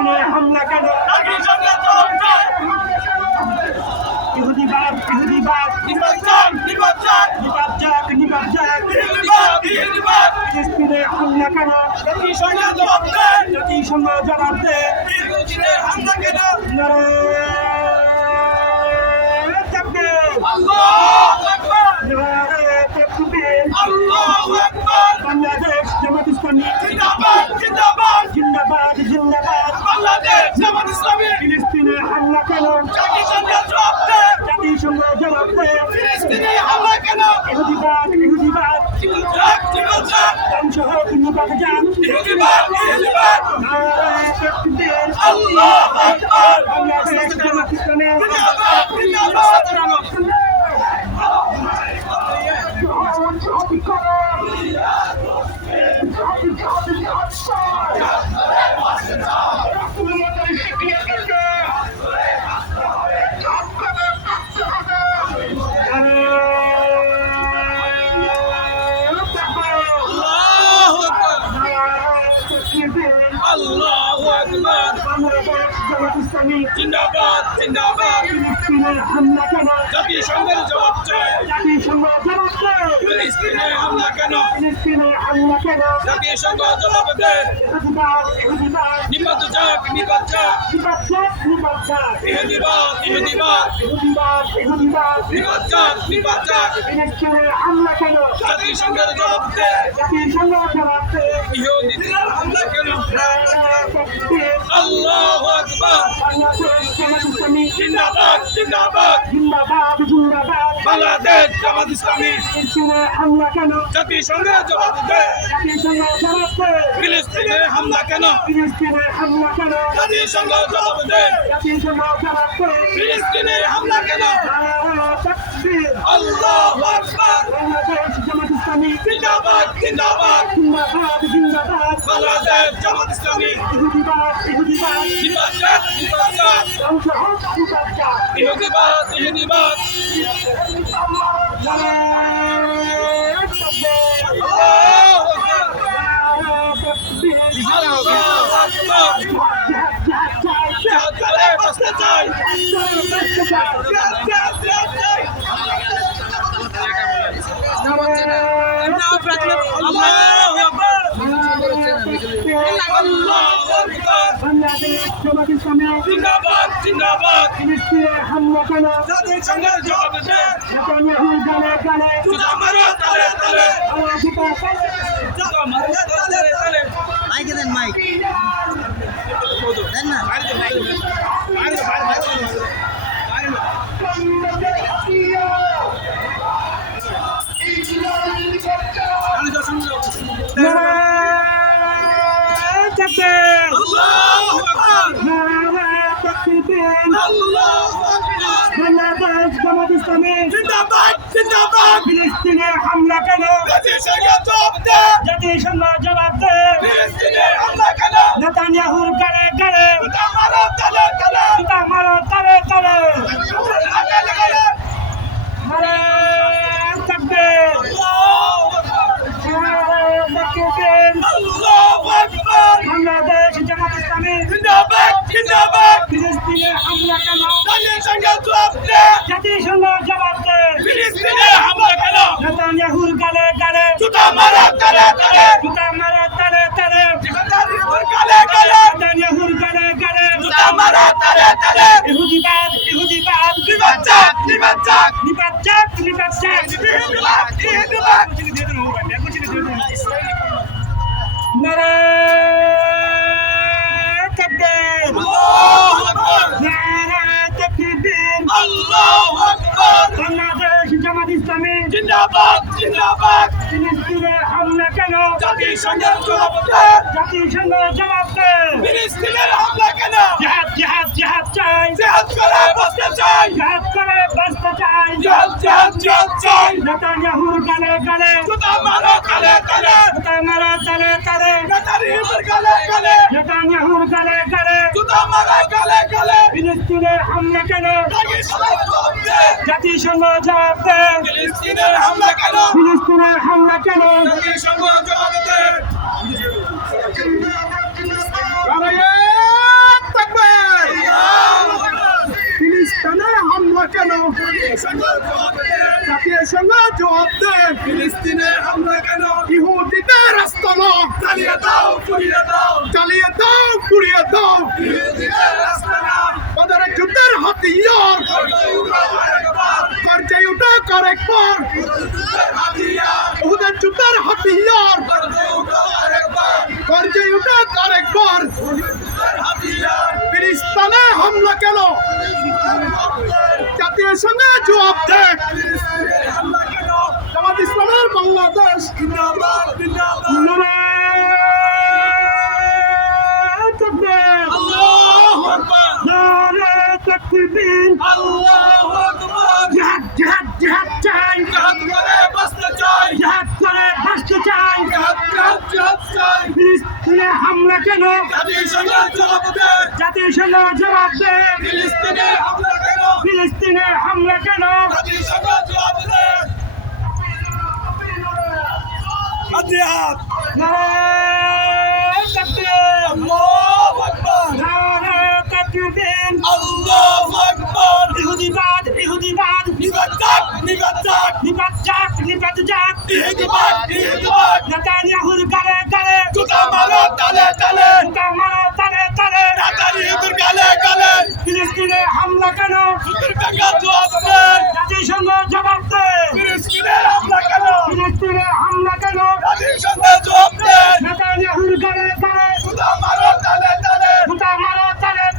ফিলিস্তিনে হামলা কেন? ইহুদিবাদ ইহুদিবাদ নিপাত যাক ফিলিস্তিনে হামলা কেন? জাতিসংঘ জবাব দেয়। নারায়ে তাকবীর, নারায়ে তাকবীর। বাংলাদেশ জামাত ইসলামী জিন্দাবাদ জিন্দাবাদ। ফিলিস্তিনে হামলা কেন? জাতিসংঘ জবাব দেয়। ইহুদিবাদ ইহুদিবাদ ধ্বংস হোক নিপাত যাক। নারায়ে তাকবীর। বাংলাদেশ জামাত ইসলামী জিন্দাবাদ ফিলিস্তিনে হামলা কেন? জাতিসংঘের জবাব চাই। জাতিসংঘ জবাব দেয়। ফিলিস্তিনে হামলা কেন? ফিলিস্তিনে হামলা কেন? জাতিসংঘ জবাব দেয়। ইহুদিবাদ ইহুদিবাদ নিপাত যাক নিপাত যাক। ইহুদিবাদ ইহুদিবাদ ইহুদিবাদ নিপাত যাক ফিলিস্তিনে হামলা কেন? জাতিসংঘের জবাব দেয়। জাতিসংঘ জবাব দেয়। ইহুদিদের হামলা কেন? নারায়ে তাকবীর। আল্লাহু আকবার। বাংলাদেশ জামাত ইসলামী জিন্দাবাদ জিন্দাবাদ। বাংলাদেশ জামাত ইসলামী ফিলিস্তিনে হামলা কেন? জাতিসংঘের জবাব দেয়। জাতিসংঘ জবাব দেয়। ফিলিস্তিনে হামলা কেন? ফিলিস্তিনে হামলা কেন? জাতিসংঘ জবাব দেয়। জাতিসংঘ জবাব দেয়। ফিলিস্তিনে হামলা কেন? নারায়ে তাকবীর। আল্লাহু আকবার। বাংলাদেশ জামাত ইসলামী জিন্দাবাদ জিন্দাবাদ। বাংলাদেশ জামাত ইসলামী ইহুদিবাদ নিপাত যাক ধ্বংস হোক নিপাত যাক। ইহুদিবাদ নারায়ে তাকবীর। আল্লাহু আকবার। নারায়ে তাকবীর। আল্লাহু আকবার। জিহাদ করে বাঁচতে চাই। আল্লাহু আকবার। আল্লাহু আকবার। বাংলাদেশ জামাত ইসলামী জিন্দাবাদ ফিলিস্তিনে হামলা কেন? জাতিসংঘের জবাব দেয়। নেতানিয়াহু গালে গালে জুতা মারো তালে তালে। আওয়াজিকা তালে জুতা মারো তালে তালে। মাইকে দেন মাইক দেন না নারায়ে তাকবীর। আল্লাহু আকবার। নারায়ে তাকবীর। আল্লাহু আকবার। বাংলাদেশ জামাত ইসলামী জিন্দাবাদ ফিলিস্তিনে হামলা কেন? জাতিসংঘের জবাব দেয়। জাতিসংঘ জবাব দেয়। ফিলিস্তিনে হামলা কেন? নেতানিয়াহুর গালে গালে জুতা মারো তালে তালে। জুতা মারো তালে তালে। তালে তালে। নারায়ে তাকবীর। আল্লাহু আকবার। নারায়ে তাকবীর। আল্লাহু আকবার। বাংলাদেশ জামাত ইসলামী জিন্দাবাদ ফিলিস্তিনে হামলা কেন? জাতিসংঘের জবাব দেয়। জাতিসংঘ জবাব দেয়। ফিলিস্তিনে হামলা কেন? নেতানিয়াহুর গালে গালে জুতা মারো তালে তালে। জুতা মারো তালে তালে। জিহাদারিদের গালে গালে। নেতানিয়াহুর গালে গালে জুতা মারো তালে তালে। ইহুদিবাদ নিপাত যাক নিপাত যাক। ইহুদিবাদ। নারায়ে তাকবীর। আল্লাহু আকবার। নারায়ে তাকবীর। আল্লাহু আকবার। বাংলাদেশ জামাত ইসলামী জিন্দাবাদ ফিলিস্তিনে হামলা কেন? জাতিসংঘের জবাব দেয়। জাতিসংঘ জবাব দেয়। ফিলিস্তিনের হামলা কেন? জিহাদ চাই। জিহাদ করে বাঁচতে চাই। জিহাদ করে বাঁচতে চাই। জিহাদ চাই। নেতানিয়াহুর গালে গালে জুতা মারো তালে তালে। জুতা মারো তালে তালে। নেতানিয়াহুর গালে গালে। নেতানিয়াহুর গালে গালে জুতা মারো গালে গালে। ফিলিস্তিনে হামলা কেন? জাতিসংঘের জবাব দেয়। জাতিসংঘ জবাব দেয়। ফিলিস্তিনের হামলা কেন? ফিলিস্তিনে হামলা কেন? জাতিসংঘ জবাব দেয়। জাতিসংঘ জবাব দে ফিলিস্তিনের হামলা কেন ইহুদিদের আস্তানা চালিয়ে দাও পুড়িয়ে দাও চালিয়ে দাও পুড়িয়ে দাও ইহুদিদের আস্তানা ওদের যুদ্ধের হাতিয়ার করছে উঠা আরেকবার ওদের যুদ্ধের হাতিয়ার করছে উঠা আরেকবার ফিলিস্তিনে হামলা কেন জাতিসংঘ জবাব দে জামাত ইসলামের বাংলাদেশ নারায়ে তাকবীর নারায়ে তাকবীর জিহাদ জিহাদ জিহাদ চাই জিহাদ করে বাঁচতে চাই ফিলিস্তিনে হামলা কেন জাতিসংঘ জবাব দে ফিলিস্তিনে হামলা কেন নারায়ে তাকবীর নারায়ে তাকবীর ইহুদিবাদ ইহুদিবাদ নিপাত যাক নেতানিয়াহুর গালে গালে জুতা মারো তালে তালে ফিলিস্তিনে হামলা কেন জাতিসংঘ জবাব দে ফিলিস্তিনে হামলা কেন নেতানিয়াহুর গালে গালে জুতা মারো তালে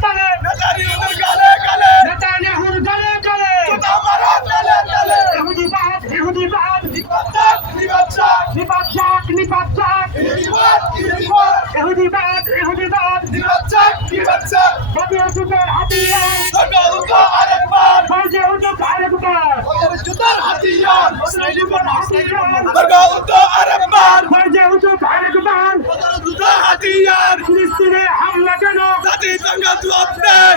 তালে নেতানিয়াহুর গালে গালে ইহুদিবাদ নিপাত যাক ইহুদিবাদ জাতীয় যুদ্ধের হাতিয়ার ফৌজে উঠুক আরেকবার ফৌজে উঠুক আরেকবার ফিলিস্তিনে হামলা কেন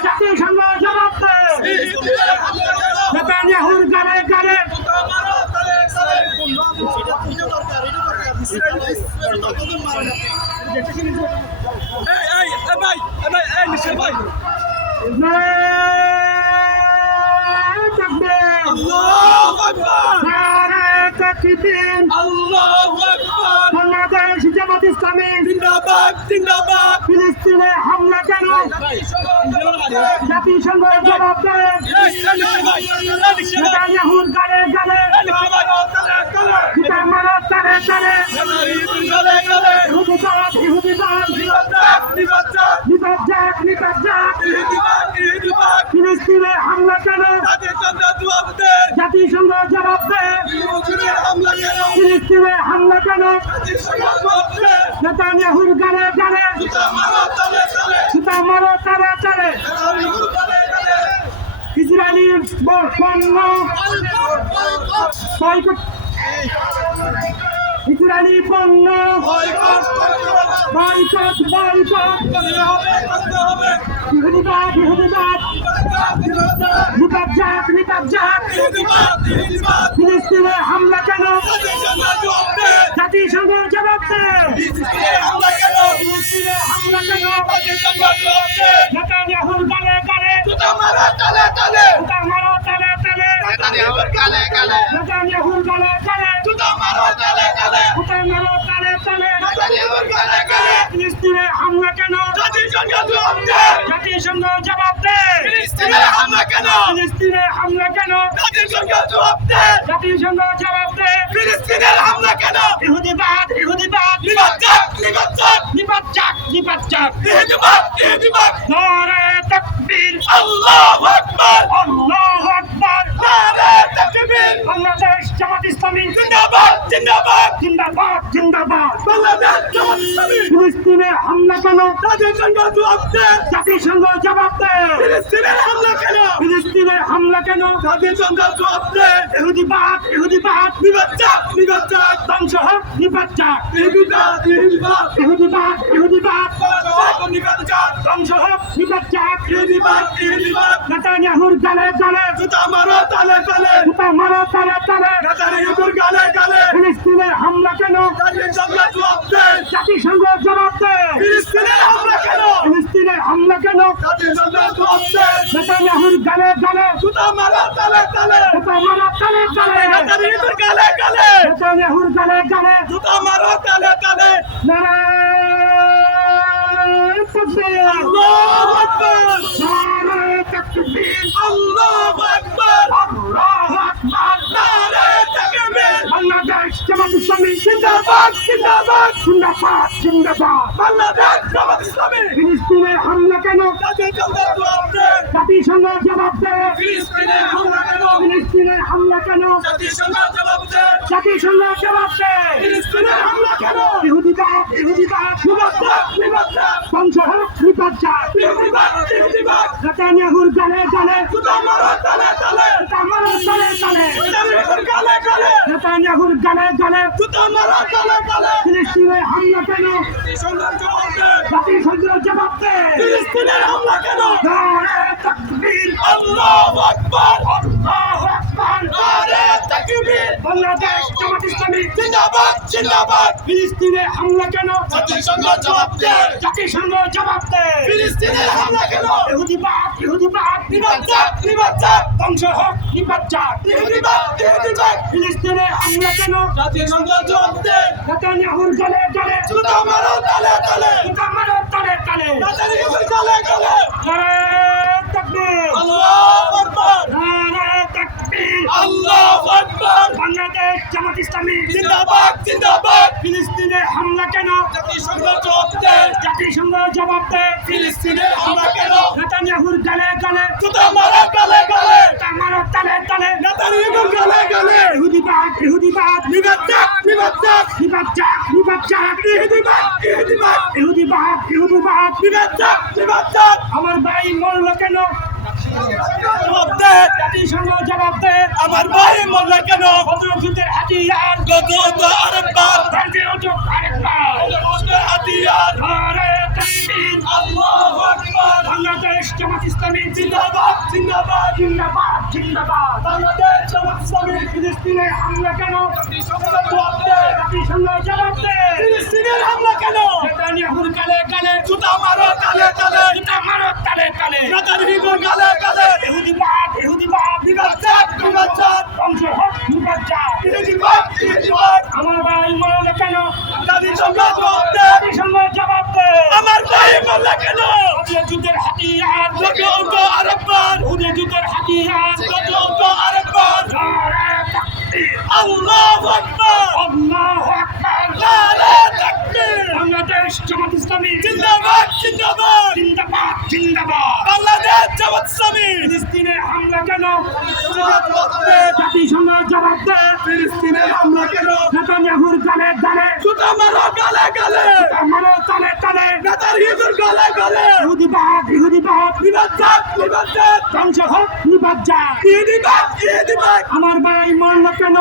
জাতিসংঘ জবাব দে নেতানিয়াহুর গালে গালে নারায়ে তাকবীর নারায়ে তাকবীর বাংলাদেশ জামাত ইসলামী ফিলিস্তিনে হামলা কেন জাতিসংঘ জবাব দে নেতানিয়াহুর গালে গালে জুতা মারো তালে তালে ইহুদিবাদ নিপাত যাক ফিলিস্তিনে হামলা কেন জাতিসংঘ জবাব দে ফিলিস্তিনে হামলা কেন নেতানিয়াহুর গালে গালে জুতা মারো তালে তালে ইসরায়েলি পণ্য বয়কট ইসরায়েলি পণ্য বয়কট ইহুদিবাদ নিপাত যাক ফিলিস্তিনে হামলা কেন জাতিসংঘ জবাব দে ফিলিস্তিনে হামলা কেন নেতানিয়াহুর গালে গালে জুতা মারো তালে তালে নেতানিয়াহুর গালে গালে জুতা মারো তালে তালে ফিলিস্তিনে হামলা কেন জাতিসংঘ জবাব দে ফিলিস্তিনে হামলা কেন জাতিসংঘ জবাব দে ইহুদিবাদ নিপাত যাক নারায়ে তাকবীর আল্লাহু আকবার নারায়ে তাকবীর বাংলাদেশ জামাত ইসলামী জিন্দাবাদ বাংলাদেশ জামাত ইসলামী ফিলিস্তিনে হামলা কেন জাতিসংঘ জবাব দে জাতিসংঘ জবাব দে ফিলিস্তিনের হামলা কেন জাতিসংঘ জবাব দে ইহুদিবাদ নিপাত যাক ধ্বংস হোক নিপাত যাক ইহুদিবাদ ধ্বংস হোক নিপাত যাক নেতানিয়াহুর গালে গালে জুতা মারো তালে ফিলিস্তিনে হামলা কেন জাতিসংঘ জবাব দে জাতিসংঘ জবাব দে ফিলিস্তিনের হামলা কেন ফিলিস্তিনে হামলা কেন কেন জাতির সংগ্রাম জবাব দে নেতানিয়াহুর গালে গালে জুতা মারো তালে তালে জুতা মারো তালে তালে নেতানিয়াহুর গালে গালে নেতানিয়াহুর গালে গালে জুতা মারো তালে তালে নারায়ে তাকবীর আল্লাহু আকবার নারায়ে তাকবীর আল্লাহু আকবার আল্লাহু আকবার নারে তাকবীর বাংলাদেশ জামাত ইসলামী জিন্দাবাদ জিন্দাবাদ জিন্দাবাদ জিন্দাবাদ বাংলাদেশ জামাত ইসলামী ফিলিস্তিনে হামলা কেন জাতির সংগ্রাম জবাব দে জাতিসংঘ জবাব দেয় ফিলিস্তিনে হামলা কেন ফিলিস্তিনের হামলা কেন জাতির সংগ্রাম জবাব দে জাতিসংঘ জবাব দেয় ফিলিস্তিনের হামলা কেন ইহুদিবাদ ইহুদিবাদ নিবাদ নিবাদ ধ্বংস হোক নিপাত নিবাদ নিবাদ নেতানিয়াহুর গালে গালে জুতা মারো তালে তালে আমার তালে তালে নেতানিয়াহুর গালে গালে নেতানিয়াহুর গালে গালে জুতা মারো তালে তালে ফিলিস্তিনে হামলা কেন জাতির সংগ্রাম জবাব দে জাতিসংঘ জবাব দেয় ফিলিস্তিনের হামলা কেন নারায়ে তাকবীর আল্লাহু আকবার আল্লাহু আকবার নারে তাকবীর বাংলাদেশ জামাত ইসলামী জিন্দাবাদ জিন্দাবাদ ফিলিস্তিনে হামলা কেন জাতির সংগ্রাম জবাব দে জাতিসংঘ জবাব দেয় ফিলিস্তিনের হামলা কেন ইহুদিবাদ নিবাদ নিবাদ ধ্বংস হোক নিপাত নিবাদ ফিলিস্তিনে হামলা কেন জাতির সংগ্রাম জবাব দে নেতানিয়াহুর গালে গালে জুতা মারো তালে তালে আমার তালে তালে নেতানিয়াহুর গালে গালে নারায়ে তাকবীর আল্লাহু আকবার নারায়ে তাকবীর আল্লাহু আকবার বাংলাদেশ জামাত ইসলামী জিন্দাবাদ জিন্দাবাদ ফিলিস্তিনে হামলা কেন জাতির সংগ্রাম জবাব দে জাতিসংঘ জবাব দেয় ফিলিস্তিনের হামলা কেন নেতানিয়াহুর গালে গালে জুতা মারো গালে গালে আমার তালে তালে নেতানিয়াহুর গালে গালে ইহুদিবাদ নিবাদ নিবাদ ইহুদিবাদ নিবাদ আমার ভাই মরল কেন জবাব দে জাতিসংঘ জবাব দেয় আমার ভাই মোল্লা কেন যুদ্ধের হাতিয়ার গত আরেকবার ভারতে ওঠুক আরেকবার হাতিয়ার নারায়ে তাকবীর আল্লাহু আকবার বাংলাদেশ জামাত ইসলামী জিন্দাবাদ জিন্দাবাদ জিন্দাবাদ জিন্দাবাদ বাংলাদেশ জামাত ইসলামী ফিলিস্তিনে হামলা কেন জবাব দে জাতিসংঘ জবাব দেয় ফিলিস্তিনের হামলা কেন নেতানিয়াহুর গালে গালে জুতা মারো তালে তালে আমার তালে তালে নেতানিয়াহুর গালে গালে ইহুদিবাদ নিবাদ ধ্বংস হোক নিপাত নিবাদ আমার ভাই মরল কেন জাতির সংগ্রাম জবাব দে জাতিসংঘ জবাব দেয় আমার ভাই মোল্লা কেন যুদ্ধের হাতিয়ার গত আরেকবার যুদ্ধের হাতিয়ার গত আরেকবার নারায়ে তাকবীর আল্লাহু আকবার আল্লাহু আকবার নারে তাকবীর বাংলাদেশ জামাত ইসলামী জিন্দাবাদ জিন্দাবাদ জিন্দাবাদ জিন্দাবাদ বাংলাদেশ জামাত ইসলামী ফিলিস্তিনে হামলা কেন জবাব দে জাতিসংঘ জবাব দেয় ফিলিস্তিনের হামলা কেন নেতানিয়াহুর গালে গালে জুতা মারো গালে গালে আমার তালে তালে নেতানিয়াহুর গালে গালে ইহুদিবাদ নিবাদ ধ্বংস হোক নিপাত নিবাদ আমার ভাই মরল কেন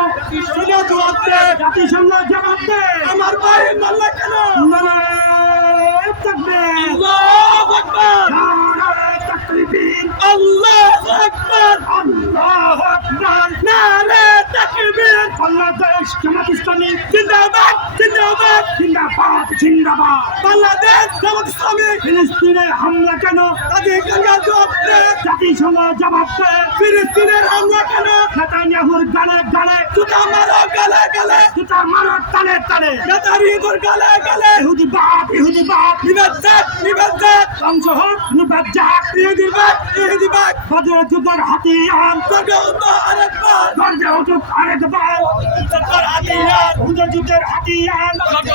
জবাব দে জাতিসংঘ জবাব দেয় আমার ভাই মোল্লা কেন নারায়ে তাকবীর আল্লাহু আকবার নারায়ে তাকবীর আল্লাহু আকবার আল্লাহু আকবার নারে তাকবীর বাংলাদেশ জামাত ইসলামী জিন্দাবাদ জিন্দাবাদ জিন্দাবাদ জিন্দাবাদ বাংলাদেশ জামাত ইসলামী ফিলিস্তিনে হামলা কেন জাতির সংগ্রাম জবাব দে জাতিসংঘ জবাব দেয় ফিলিস্তিনের হামলা কেন নেতানিয়াহুর গালে গালে জুতা মারো গালে গালে জুতা মারো তালে তালে নেতানিয়াহুর গালে গালে ইহুদিবাদ নিবাদ ধ্বংস হোক নিপাত নিবাদ বদর যুদ্ধের হাতিয়ার গত আরেকবার গর্জে উঠুক আরেকবার হাতিয়ার বদর যুদ্ধের হাতিয়ার গত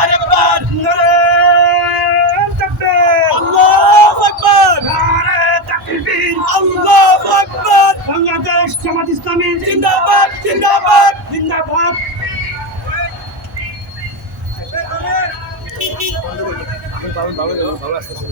আরেকবার নারায়ে তাকবীর আল্লাহু আকবার নারায়ে তাকবীর আল্লাহু আকবার বাংলাদেশ জামাত ইসলামী জিন্দাবাদ জিন্দাবাদ জিন্দাবাদ ভালো আসতেছে